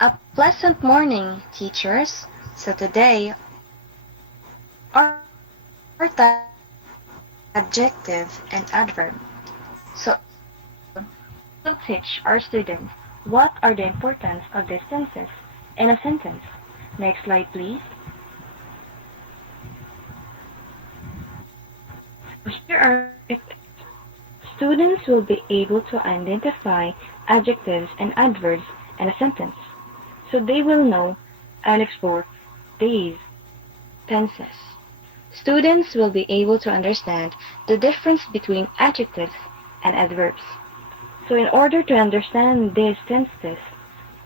A pleasant morning, teachers. So today, our topic is adjective and adverb. So in this episode, we will teach our students what are the importance of these tenses in a sentence. Next slide, please. So here are objectives. Students will be able to identify adjectives and adverbs in a sentence. So they will know and explore these tenses. Students will be able to understand the difference between adjectives and adverbs. So in order to understand these tenses,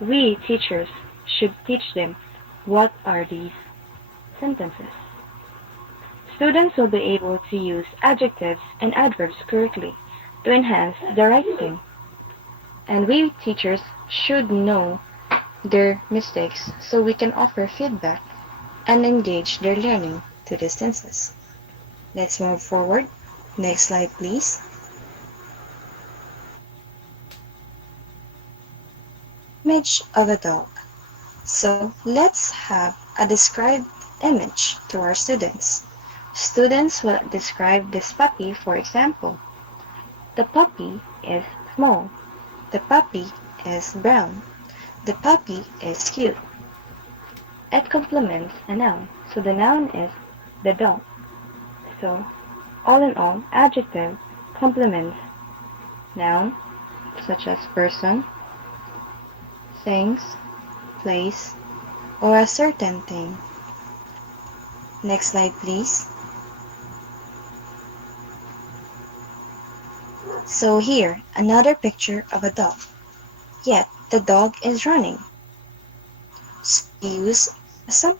we teachers should teach them what are these sentences. Students will be able to use adjectives and adverbs correctly to enhance their writing. And we teachers should know their mistakes so we can offer feedback and engage their learning to these tenses. Let's move forward. Next slide, please. Image of a dog. So let's have a described image to our students. Students will describe this puppy, for example. The puppy is small. The puppy is brown. The puppy is cute. It complements a noun. So the noun is the dog. So all in all, adjective complements noun such as person, things, place, or a certain thing. Next slide, please. So here, another picture of a dog. Yet, the dog is running. So we use some.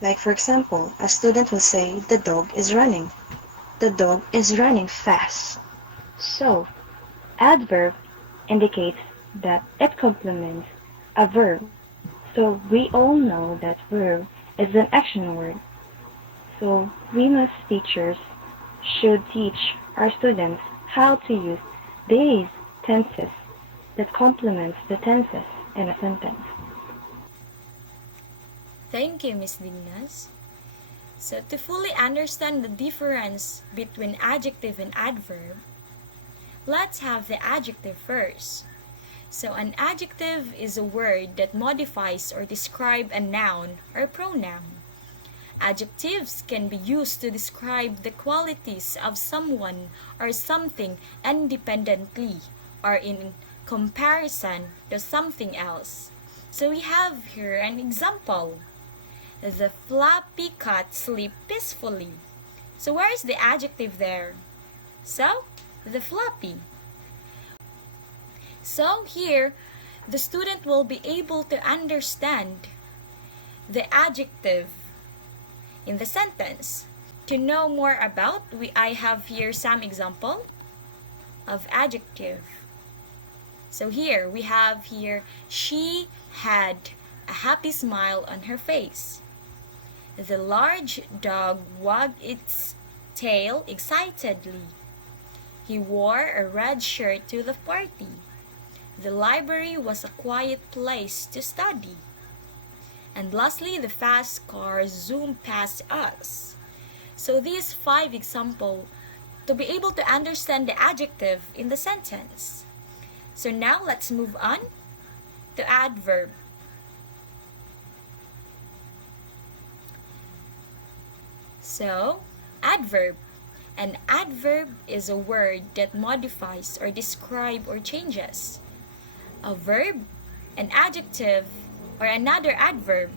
Like for example, a student will say, the dog is running. The dog is running fast. So, adverb indicates that it complements a verb. So we all know that verb is an action word. So we must teachers should teach our students how to use these tenses that complements the tenses in a sentence. Thank you, Miss Dignas. So to fully understand the difference between adjective and adverb, let's have the adjective first. So an adjective is a word that modifies or describes a noun or pronoun. Adjectives can be used to describe the qualities of someone or something independently or in comparison to something else. So we have here an example. The fluffy cat sleep peacefully. So where is the adjective there? So, the fluffy. So here, the student will be able to understand the adjective in the sentence. To know more about, I have here some example of adjective. So here, we have here, she had a happy smile on her face. The large dog wagged its tail excitedly. He wore a red shirt to the party. The library was a quiet place to study. And lastly, the fast car zoomed past us. So these 5 examples to be able to understand the adjective in the sentence. So now let's move on to adverb. So, adverb. An adverb is a word that modifies or describes or changes. A verb, an adjective, or another adverb.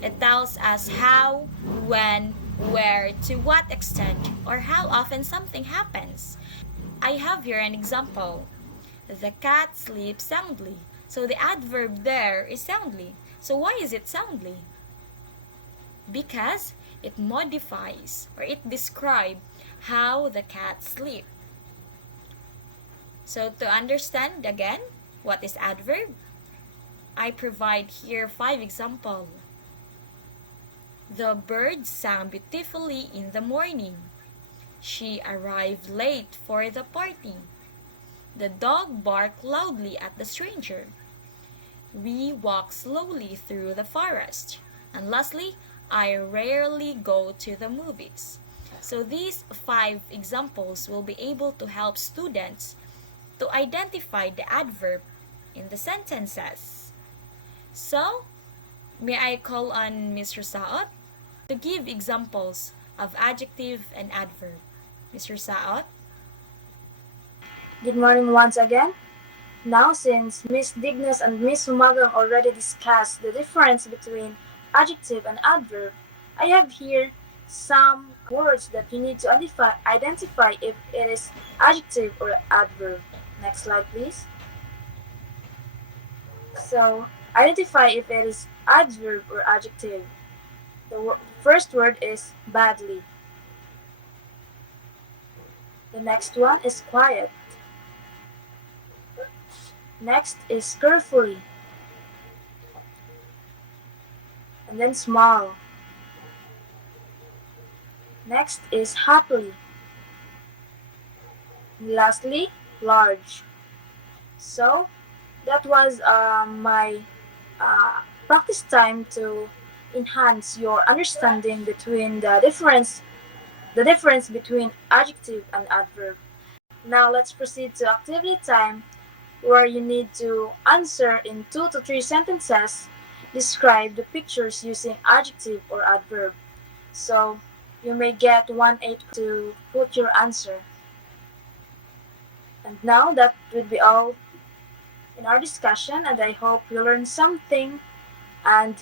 It tells us how, when, where, to what extent, or how often something happens. I have here an example. The cat sleeps soundly. So the adverb there is soundly. So why is it soundly? Because it modifies or it describes how the cat sleeps. So to understand again, what is adverb? I provide here 5 examples. The bird sang beautifully in the morning. She arrived late for the party. The dog barked loudly at the stranger. We walk slowly through the forest. And lastly, I rarely go to the movies. So these 5 examples will be able to help students to identify the adverb in the sentences. So, may I call on Mr. Saot to give examples of adjective and adverb? Mr. Saot? Good morning once again. Now, since Miss Dignas and Miss Sumagang already discussed the difference between adjective and adverb, I have here some words that you need to identify if it is adjective or adverb. Next slide, please. So, identify if it is adverb or adjective. The first word is badly. The next one is quiet. Next is carefully. And then small. Next is happily. And lastly, large. So that was my practice time to enhance your understanding between the difference between adjective and adverb. Now let's proceed to activity time where you need to answer in 2 to 3 sentences. Describe the pictures using adjective or adverb. So you may get 1/8 to put your answer. And now that would be all in our discussion, and I hope you learned something and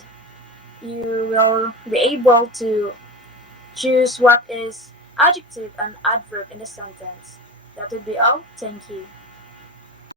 you will be able to choose what is adjective and adverb in the sentence. That would be all. Thank you.